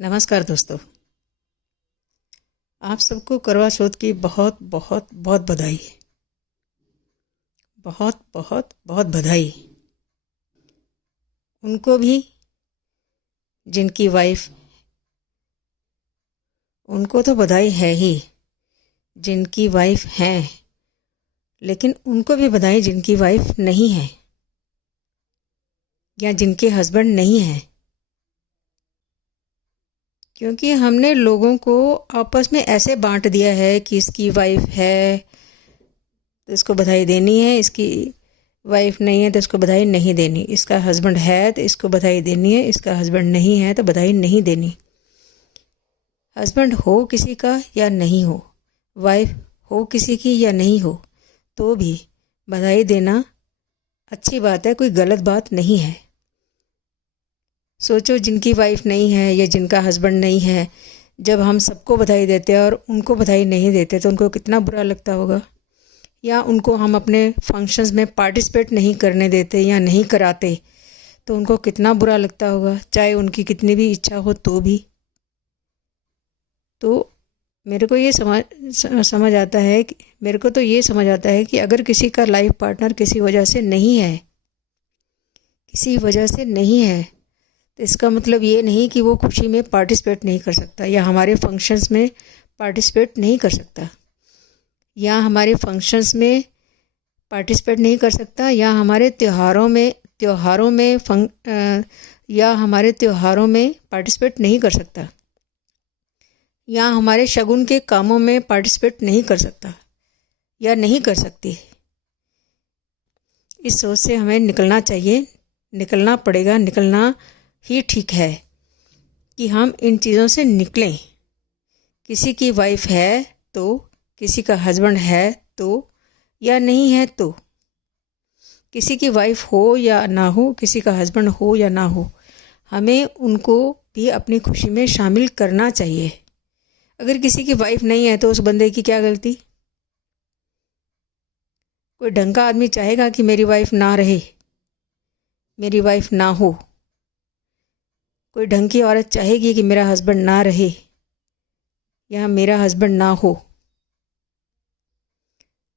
नमस्कार दोस्तों। आप सबको करवा चौथ की बहुत बहुत बहुत बधाई। बहुत बहुत बहुत बधाई उनको भी जिनकी वाइफ, उनको तो बधाई है ही जिनकी वाइफ हैं, लेकिन उनको भी बधाई जिनकी वाइफ नहीं है या जिनके हस्बैंड नहीं है। क्योंकि हमने लोगों को आपस में ऐसे बांट दिया है कि इसकी वाइफ है तो इसको बधाई देनी है, इसकी वाइफ नहीं है तो इसको बधाई नहीं देनी, इसका हस्बैंड है तो इसको बधाई देनी है, इसका हस्बैंड नहीं है तो बधाई नहीं देनी। हस्बैंड हो किसी का या नहीं हो, वाइफ हो किसी की या नहीं हो, तो भी बधाई देना अच्छी बात है, कोई गलत बात नहीं है। सोचो जिनकी वाइफ नहीं है या जिनका हस्बैंड नहीं है, जब हम सबको बधाई देते हैं और उनको बधाई नहीं देते तो उनको कितना बुरा लगता होगा। या उनको हम अपने फंक्शंस में पार्टिसिपेट नहीं करने देते या नहीं कराते तो उनको कितना बुरा लगता होगा, चाहे उनकी कितनी भी इच्छा हो तो भी। तो मेरे को ये समझ आता है कि अगर किसी का लाइफ पार्टनर किसी वजह से नहीं है तो इसका मतलब ये नहीं कि वो खुशी में पार्टिसिपेट नहीं कर सकता या हमारे फंक्शंस में पार्टिसिपेट नहीं कर सकता या हमारे फंक्शंस में पार्टिसिपेट नहीं कर सकता या हमारे त्योहारों में पार्टिसिपेट नहीं कर सकता या हमारे शगुन के कामों में पार्टिसिपेट नहीं कर सकता या नहीं कर सकती। इस सोच से हमें निकलना चाहिए, निकलना पड़ेगा, निकलना ही ठीक है कि हम इन चीज़ों से निकलें। किसी की वाइफ है तो, किसी का हस्बैंड है तो या नहीं है तो, किसी की वाइफ हो या ना हो, किसी का हस्बैंड हो या ना हो, हमें उनको भी अपनी खुशी में शामिल करना चाहिए। अगर किसी की वाइफ नहीं है तो उस बंदे की क्या गलती? कोई ढंग का आदमी चाहेगा कि मेरी वाइफ ना रहे, मेरी वाइफ ना हो? कोई ढंग की औरत चाहेगी कि मेरा हस्बैंड ना रहे या मेरा हस्बैंड ना हो?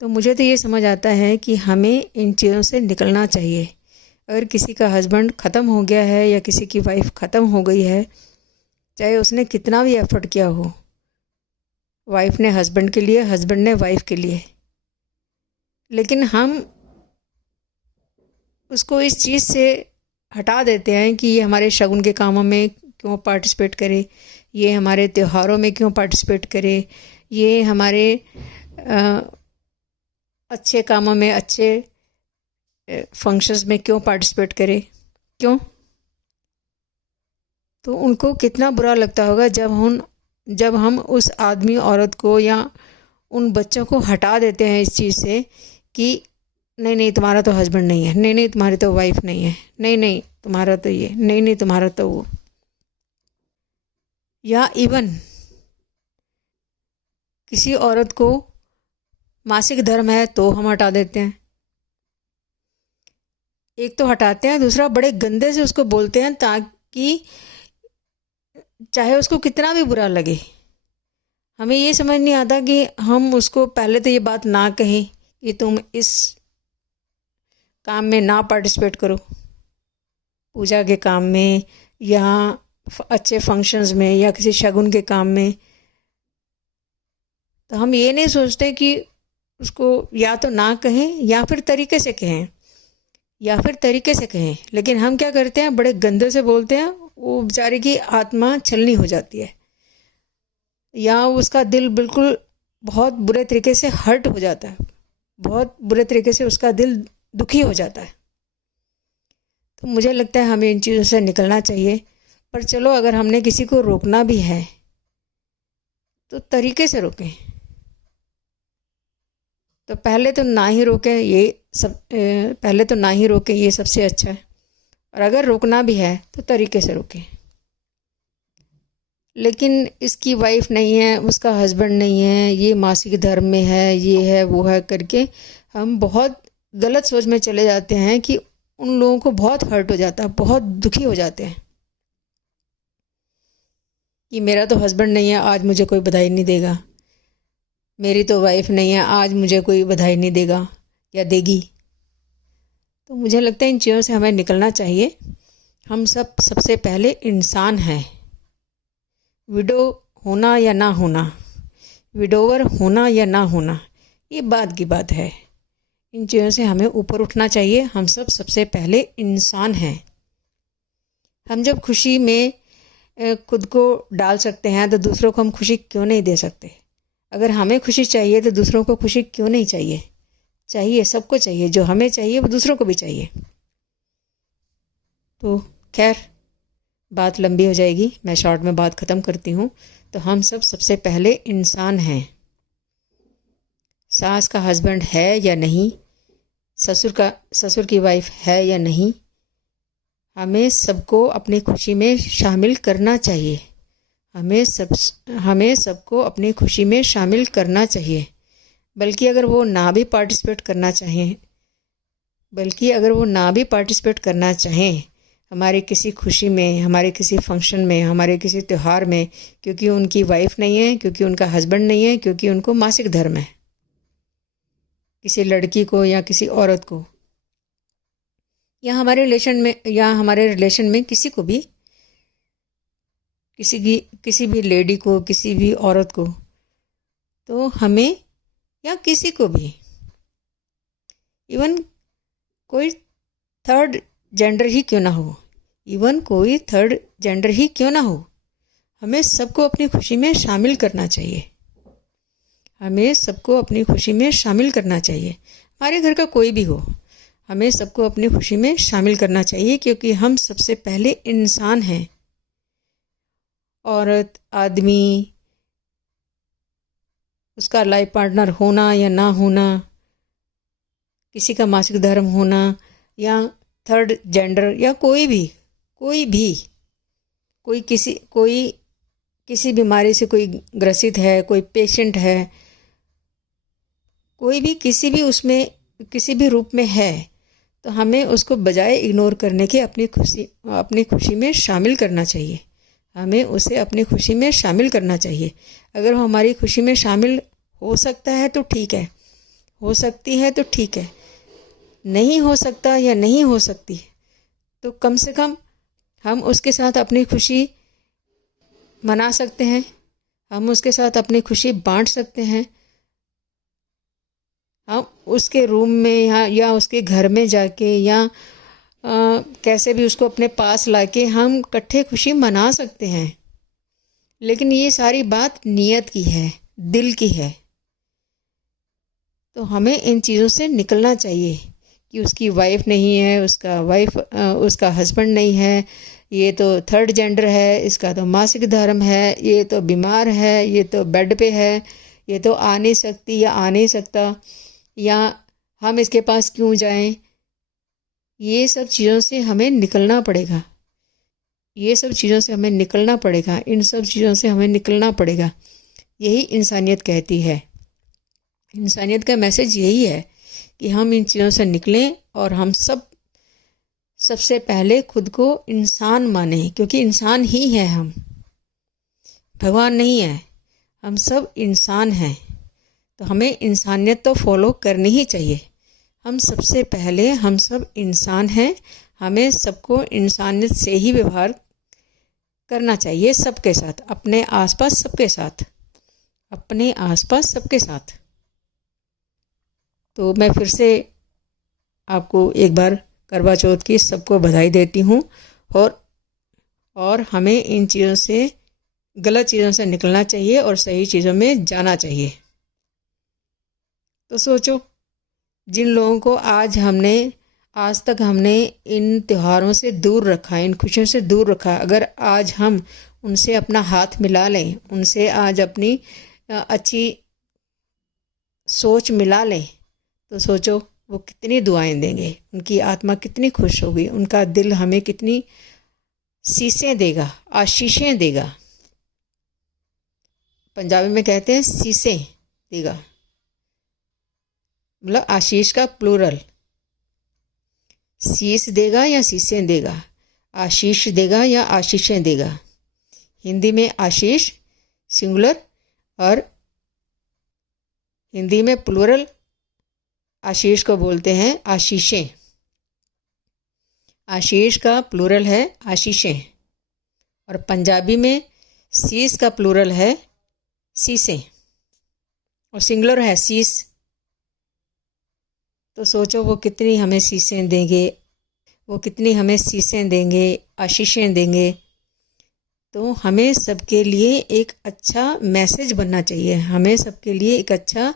तो मुझे तो ये समझ आता है कि हमें इन चीज़ों से निकलना चाहिए। अगर किसी का हस्बैंड ख़त्म हो गया है या किसी की वाइफ ख़त्म हो गई है, चाहे उसने कितना भी एफर्ट किया हो, वाइफ ने हस्बैंड के लिए, हस्बैंड ने वाइफ के लिए, लेकिन हम उसको इस चीज़ से हटा देते हैं कि ये हमारे शगुन के कामों में क्यों पार्टिसिपेट करे, ये हमारे त्योहारों में क्यों पार्टिसिपेट करे, ये हमारे अच्छे कामों में, अच्छे फंक्शंस में क्यों पार्टिसिपेट करे, क्यों? तो उनको कितना बुरा लगता होगा जब हम उस आदमी औरत को या उन बच्चों को हटा देते हैं इस चीज़ से कि नहीं नहीं तुम्हारा तो हस्बैंड नहीं है, नहीं नहीं तुम्हारी तो वाइफ नहीं है, नहीं नहीं तुम्हारा तो ये, नहीं नहीं तुम्हारा तो वो। या इवन किसी औरत को मासिक धर्म है तो हम हटा देते हैं। एक तो हटाते हैं, दूसरा बड़े गंदे से उसको बोलते हैं ताकि चाहे उसको कितना भी बुरा लगे। हमें ये समझ नहीं आता कि हम उसको पहले तो ये बात ना कहें कि तुम इस काम में ना पार्टिसिपेट करो, पूजा के काम में या अच्छे फंक्शंस में या किसी शगुन के काम में। तो हम ये नहीं सोचते कि उसको या तो ना कहें या फिर तरीके से कहें, लेकिन हम क्या करते हैं, बड़े गंदे से बोलते हैं। वो बेचारे की आत्मा छलनी हो जाती है या उसका दिल बिल्कुल बहुत बुरे तरीके से हर्ट हो जाता है, बहुत बुरे तरीके से उसका दिल दुखी हो जाता है। तो मुझे लगता है हमें इन चीज़ों से निकलना चाहिए। पर चलो, अगर हमने किसी को रोकना भी है तो तरीके से रोकें। तो पहले तो ना ही रोकें, ये सबसे अच्छा है। और अगर रोकना भी है तो तरीके से रोकें। लेकिन इसकी वाइफ नहीं है, उसका हस्बैंड नहीं है, ये मासिक धर्म में है, ये है वो है करके हम बहुत गलत सोच में चले जाते हैं कि उन लोगों को बहुत हर्ट हो जाता है, बहुत दुखी हो जाते हैं। कि मेरा तो हस्बैंड नहीं है, आज मुझे कोई बधाई नहीं देगा, मेरी तो वाइफ नहीं है, आज मुझे कोई बधाई नहीं देगा या देगी। तो मुझे लगता है इन चीज़ों से हमें निकलना चाहिए। हम सब सबसे पहले इंसान हैं। विडो होना या ना होना, विडोवर होना या ना होना, ये बात की बात है। इन चीज़ों से हमें ऊपर उठना चाहिए। हम सब सबसे पहले इंसान हैं। हम जब खुशी में खुद को डाल सकते हैं तो दूसरों को हम खुशी क्यों नहीं दे सकते। अगर हमें खुशी चाहिए तो दूसरों को खुशी क्यों नहीं चाहिए। चाहिए, सबको चाहिए। जो हमें चाहिए वो दूसरों को भी चाहिए। तो खैर, बात लंबी हो जाएगी, मैं शॉर्ट में बात ख़त्म करती हूँ। तो हम सब सबसे पहले इंसान हैं। सास का हस्बैंड है या नहीं, ससुर की वाइफ है या नहीं, हमें सबको अपनी खुशी में शामिल करना चाहिए। हमें सबको अपनी खुशी में शामिल करना चाहिए। बल्कि अगर वो ना भी पार्टिसिपेट करना चाहें हमारे किसी खुशी में, हमारे किसी फंक्शन में, हमारे किसी त्यौहार में, क्योंकि उनकी वाइफ नहीं है, क्योंकि उनका हस्बैंड नहीं है, क्योंकि उनको मासिक धर्म है, किसी लड़की को या किसी औरत को, या हमारे रिलेशन में किसी को भी, किसी भी लेडी को, किसी भी औरत को, तो हमें, या किसी को भी, इवन कोई थर्ड जेंडर ही क्यों ना हो, हमें सबको अपनी खुशी में शामिल करना चाहिए। हमारे घर का कोई भी हो, हमें सबको अपनी खुशी में शामिल करना चाहिए, क्योंकि हम सबसे पहले इंसान हैं। औरत, आदमी, उसका लाइफ पार्टनर होना या ना होना, किसी का मासिक धर्म होना, या थर्ड जेंडर, या कोई किसी बीमारी से कोई ग्रसित है, कोई पेशेंट है, कोई भी किसी भी रूप में है, तो हमें उसको बजाय इग्नोर करने के अपनी खुशी में शामिल करना चाहिए। अगर वो हमारी खुशी में शामिल हो सकता है तो ठीक है, हो सकती है तो ठीक है, नहीं हो सकता या नहीं हो सकती तो कम से कम हम उसके साथ अपनी खुशी मना सकते हैं, हम उसके साथ अपनी खुशी बांट सकते हैं। हम उसके रूम में या उसके घर में जाके, या कैसे भी उसको अपने पास लाके हम इकट्ठे खुशी मना सकते हैं। लेकिन ये सारी बात नीयत की है, दिल की है। तो हमें इन चीज़ों से निकलना चाहिए कि उसकी वाइफ नहीं है, उसका हस्बैंड नहीं है, ये तो थर्ड जेंडर है, इसका तो मासिक धर्म है, ये तो बीमार है, ये तो बेड पे है, ये तो आ नहीं सकती या आ नहीं सकता, या हम इसके पास क्यों जाएं। ये सब चीज़ों से हमें निकलना पड़ेगा। इन सब चीज़ों से हमें निकलना पड़ेगा। यही इंसानियत कहती है। इंसानियत का मैसेज यही है कि हम इन चीज़ों से निकलें और हम सबसे पहले खुद को इंसान माने, क्योंकि इंसान ही है हम, भगवान नहीं है, हम सब इंसान हैं। तो हमें इंसानियत तो फॉलो करनी ही चाहिए। हम सब इंसान हैं, हमें सबको इंसानियत से ही व्यवहार करना चाहिए, सबके साथ, अपने आसपास सबके साथ। तो मैं फिर से आपको एक बार करवा चौथ की सबको बधाई देती हूँ। और हमें इन चीज़ों से, गलत चीज़ों से निकलना चाहिए और सही चीज़ों में जाना चाहिए। तो सोचो, जिन लोगों को आज तक हमने इन त्योहारों से दूर रखा, इन खुशियों से दूर रखा, अगर आज हम उनसे अपना हाथ मिला लें, उनसे आज अपनी अच्छी सोच मिला लें, तो सोचो वो कितनी दुआएं देंगे, उनकी आत्मा कितनी खुश होगी, उनका दिल हमें कितनी आशीषें देगा। पंजाबी में कहते हैं सीसें देगा, मतलब आशीष का प्लूरल, शीश देगा या शीशें देगा, आशीष देगा या आशीषें देगा। हिंदी में आशीष सिंगुलर और हिंदी में प्लूरल आशीष को बोलते हैं आशीषें। आशीष का प्लूरल है आशीषें और पंजाबी में शीश का प्लूरल है शीशें और सिंगुलर है शीश। तो सोचो वो कितनी हमें शीशें देंगे, वो कितनी हमें शीशें देंगे, आशीषें देंगे। तो हमें सबके लिए एक अच्छा मैसेज बनना चाहिए, हमें सबके लिए एक अच्छा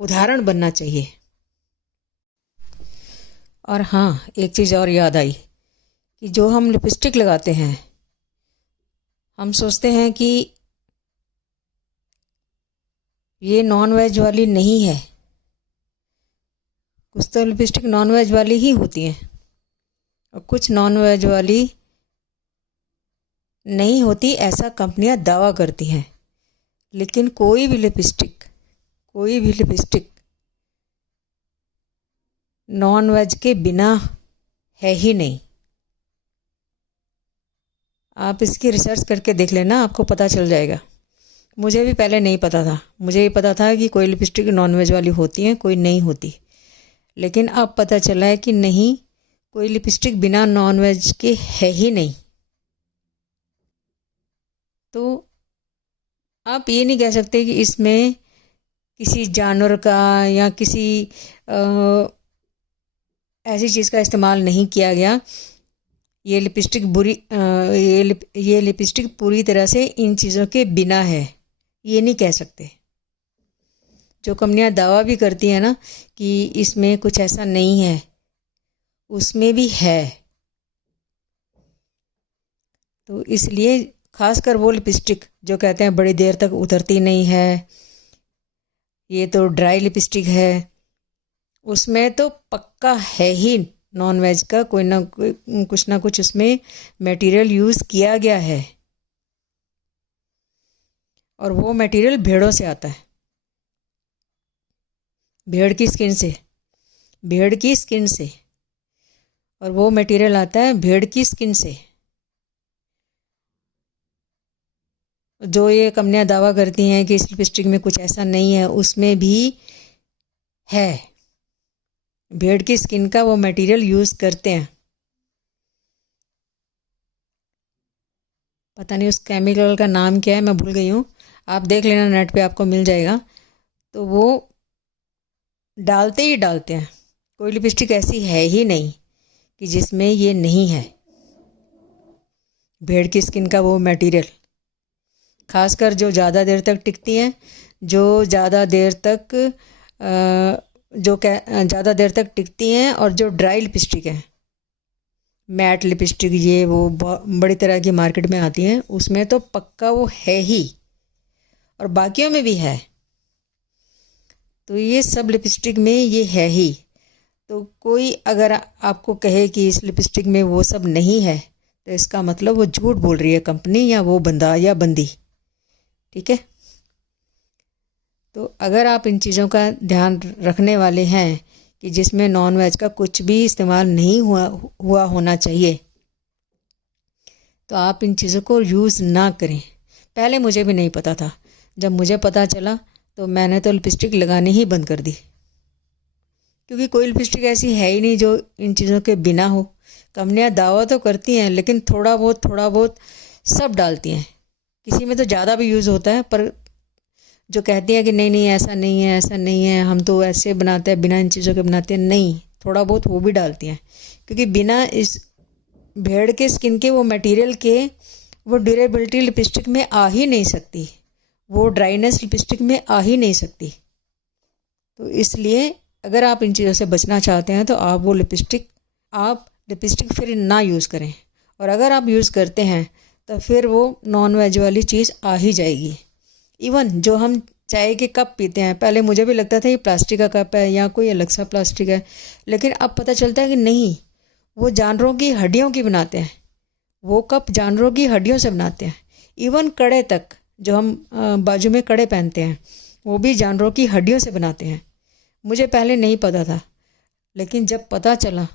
उदाहरण बनना चाहिए। और हाँ, एक चीज़ और याद आई कि जो हम लिपस्टिक लगाते हैं, हम सोचते हैं कि ये नॉन वेज वाली नहीं है। कुछ तो लिपस्टिक नॉन वेज वाली ही होती हैं और कुछ नॉन वेज वाली नहीं होती, ऐसा कंपनियां दावा करती हैं। लेकिन कोई भी लिपस्टिक नॉन वेज के बिना है ही नहीं। आप इसकी रिसर्च करके देख लेना, आपको पता चल जाएगा। मुझे भी पहले नहीं पता था, मुझे ये पता था कि कोई लिपस्टिक नॉन वेज वाली होती हैं, कोई नहीं होती। लेकिन अब पता चला है कि नहीं, कोई लिपस्टिक बिना नॉन वेज के है ही नहीं। तो आप ये नहीं कह सकते कि इसमें किसी जानवर का या किसी ऐसी चीज़ का इस्तेमाल नहीं किया गया। ये लिपस्टिक ये लिपस्टिक पूरी तरह से इन चीज़ों के बिना है, ये नहीं कह सकते। जो कंपनियां दावा भी करती हैं ना कि इसमें कुछ ऐसा नहीं है, उसमें भी है। तो इसलिए खासकर वो लिपस्टिक जो कहते हैं बड़ी देर तक उतरती नहीं है, ये तो ड्राई लिपस्टिक है, उसमें तो पक्का है ही नॉन वेज का कोई ना कुछ उसमें मटेरियल यूज़ किया गया है। और वो मटेरियल भेड़ों से आता है, भेड़ की स्किन से और वो मटेरियल आता है भेड़ की स्किन से। जो ये कंपनियां दावा करती हैं कि इस लिपस्टिक में कुछ ऐसा नहीं है, उसमें भी है। भेड़ की स्किन का वो मटेरियल यूज़ करते हैं। पता नहीं उस केमिकल का नाम क्या है, मैं भूल गई हूँ, आप देख लेना, नेट पे आपको मिल जाएगा। तो वो डालते ही डालते हैं। कोई लिपस्टिक ऐसी है ही नहीं कि जिसमें ये नहीं है भेड़ की स्किन का वो मटेरियल। खासकर जो ज़्यादा देर तक टिकती हैं, ज़्यादा देर तक टिकती हैं और जो ड्राई लिपस्टिक है, मैट लिपस्टिक, ये वो बड़ी तरह की मार्केट में आती हैं, उसमें तो पक्का वो है ही और बाकियों में भी है। तो ये सब लिपस्टिक में ये है ही। तो कोई अगर आपको कहे कि इस लिपस्टिक में वो सब नहीं है, तो इसका मतलब वो झूठ बोल रही है कंपनी, या वो बंदा या बंदी। ठीक है। तो अगर आप इन चीज़ों का ध्यान रखने वाले हैं कि जिसमें नॉन वेज का कुछ भी इस्तेमाल नहीं हुआ होना चाहिए, तो आप इन चीज़ों को यूज़ ना करें। पहले मुझे भी नहीं पता था, जब मुझे पता चला तो मैंने तो लिपस्टिक लगानी ही बंद कर दी, क्योंकि कोई लिपस्टिक ऐसी है ही नहीं जो इन चीज़ों के बिना हो। कंपनियां दावा तो करती हैं, लेकिन थोड़ा बहुत सब डालती हैं। किसी में तो ज़्यादा भी यूज़ होता है, पर जो कहती हैं कि नहीं ऐसा नहीं है, हम तो ऐसे बनाते हैं, बिना इन चीज़ों के बनाते हैं, नहीं, थोड़ा बहुत वो भी डालती हैं। क्योंकि बिना इस भेड़ के स्किन के वो मटेरियल के वो ड्यूरेबिलिटी लिपस्टिक में आ ही नहीं सकती, वो ड्राइनेस लिपस्टिक में आ ही नहीं सकती। तो इसलिए अगर आप इन चीज़ों से बचना चाहते हैं तो आप लिपस्टिक फिर ना यूज़ करें। और अगर आप यूज़ करते हैं तो फिर वो नॉन वेज वाली चीज़ आ ही जाएगी। इवन जो हम चाय के कप पीते हैं, पहले मुझे भी लगता था ये प्लास्टिक का कप है या कोई अलग सा प्लास्टिक है, लेकिन अब पता चलता है कि नहीं, वो जानवरों की हड्डियों की बनाते हैं, वो कप जानवरों की हड्डियों से बनाते हैं। इवन कड़े तक, जो हम बाजू में कड़े पहनते हैं, वो भी जानवरों की हड्डियों से बनाते हैं। मुझे पहले नहीं पता था, लेकिन जब पता चला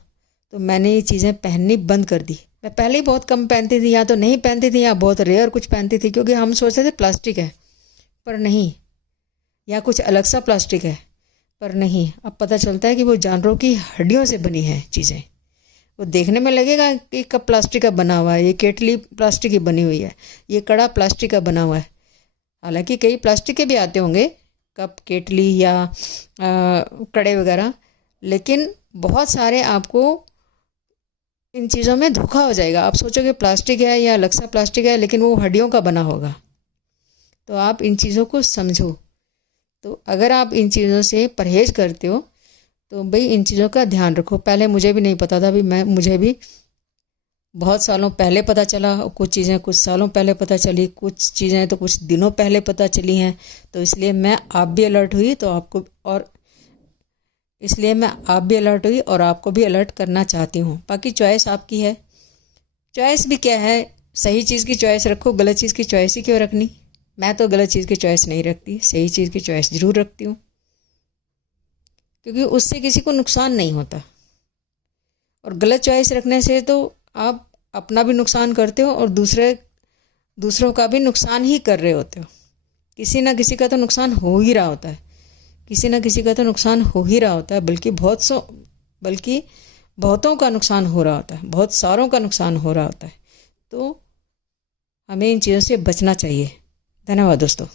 तो मैंने ये चीज़ें पहननी बंद कर दी। मैं पहले ही बहुत कम पहनती थी, या तो नहीं पहनती थी या बहुत रेयर कुछ पहनती थी, क्योंकि हम सोचते थे प्लास्टिक है, पर नहीं, या कुछ अलग सा प्लास्टिक है, पर नहीं। अब पता चलता है कि वो जानवरों की हड्डियों से बनी है चीज़ें। वो देखने में लगेगा कि कप प्लास्टिक का बना हुआ है, ये केटली प्लास्टिक की बनी हुई है, ये कड़ा प्लास्टिक का बना हुआ है। हालांकि कई प्लास्टिक के भी आते होंगे, कप, केटली या कड़े वगैरह, लेकिन बहुत सारे आपको इन चीज़ों में धोखा हो जाएगा। आप सोचोगे प्लास्टिक है या अलग सा प्लास्टिक है, लेकिन वो हड्डियों का बना होगा। तो आप इन चीज़ों को समझो। तो अगर आप इन चीज़ों से परहेज करते हो तो भाई इन चीज़ों का ध्यान रखो। पहले मुझे भी नहीं पता था, मुझे भी बहुत सालों पहले पता चला। कुछ चीज़ें कुछ सालों पहले पता चली, कुछ चीज़ें तो कुछ दिनों पहले पता चली हैं। तो इसलिए मैं आप भी अलर्ट हुई और आपको भी अलर्ट करना चाहती हूँ। बाकी चॉइस आपकी है। चॉइस भी क्या है, सही चीज़ की चॉइस रखो, गलत चीज़ की चॉइस ही क्यों रखनी। मैं तो गलत चीज़ की चॉइस नहीं रखती, सही चीज़ की चॉइस ज़रूर रखती हूँ, क्योंकि उससे किसी को नुकसान नहीं होता। और गलत चॉइस रखने से तो आप अपना भी नुकसान करते हो और दूसरों का भी नुकसान ही कर रहे होते हो। किसी ना किसी का तो नुकसान हो ही रहा होता है, बल्कि बहुतों का नुकसान हो रहा होता है, बहुत सारों का नुकसान हो रहा होता है। तो हमें इन चीज़ों से बचना चाहिए। धन्यवाद दोस्तों।